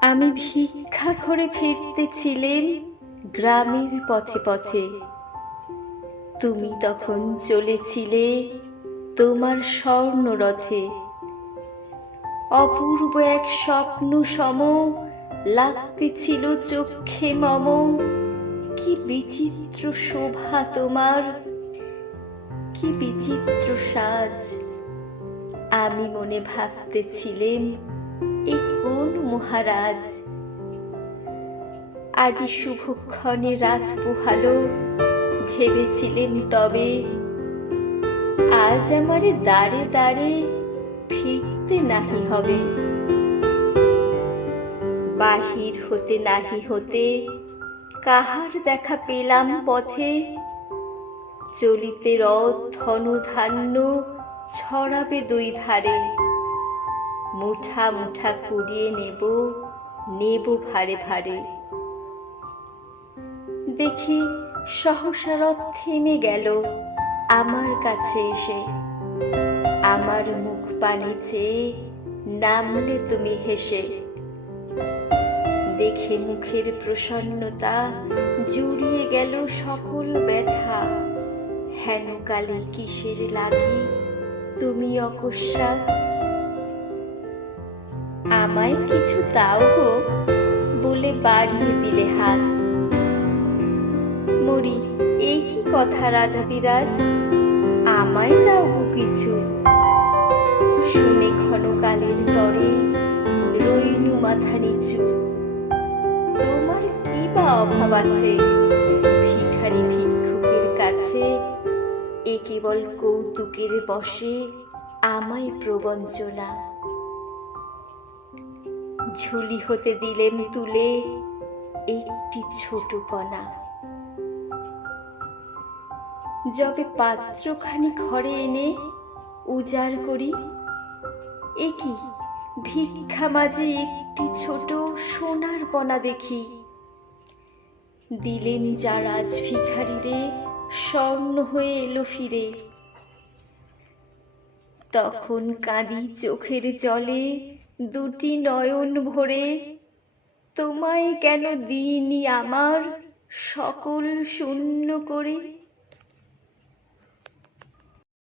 আমি ভিক্ষা করে ফিরতেছিলেম গ্রামের পথে পথে। তুমি তখন চলেছিলে তোমার স্বর্ণরথে। অপূর্ব এক স্বপ্ন সম লাগতেছিল চক্ষে মম। কি বিচিত্র শোভা তোমার, কি বিচিত্র সাজ। আমি মনে ভাবতেছিলেম এ কোন মহারাজ। আজি শুভক্ষণে রাত পোহালো, ভেবেছিলেম তবে আজ আমারে দ্বারে দ্বারে ফিরতে নাহি হবে। বাহির হতে নাহি হতে কাহার দেখা পেলাম পথে। চলিতে রথ ধনধান্য ছড়াবে দুই ধারে। মুঠা মুঠা কুড়িয়ে নেব, নেব ভারে ভারে। দেখি সহসা রথ থেমে গেল আমার কাছে এসে। আমার মুখ পানে চেয়ে নামলে তুমি হেসে। দেখে মুখের প্রসন্নতা জুড়িয়ে গেল সকল ব্যথা। হেন কালে কিসের লাগি তুমি অকস্মাৎ। আমায় কিছু দাও গো বলে বাড়িয়ে দিলে হাত। মরি এই কি কথা রাজাধিরাজ, আমায় দাও গো কিছু। শুনে ক্ষণকালের তরে রইনু মাথা নিচু। তোমার কি বা অভাব আছে ভিখারি ভিক্ষুকের কাছে। এ কেবল কৌতুকের বশে আমায় প্রবঞ্চনা। ঝুলি হতে দিলেম তুলে একটি ছোট কণা। যবে পাত্রখানি ঘরে এনে উজাড় করি, এ কি ভিক্ষা মাঝে একটি ছোট সোনার কণা দেখি। দিলেন যা রাজ ভিখারিরে স্বর্ণ হয়ে এলো ফিরে। তখন কাঁদি চোখের জলে দুটি নয়ন ভরে। তোমায় কেন দিইনি আমার সকল শূন্য করে।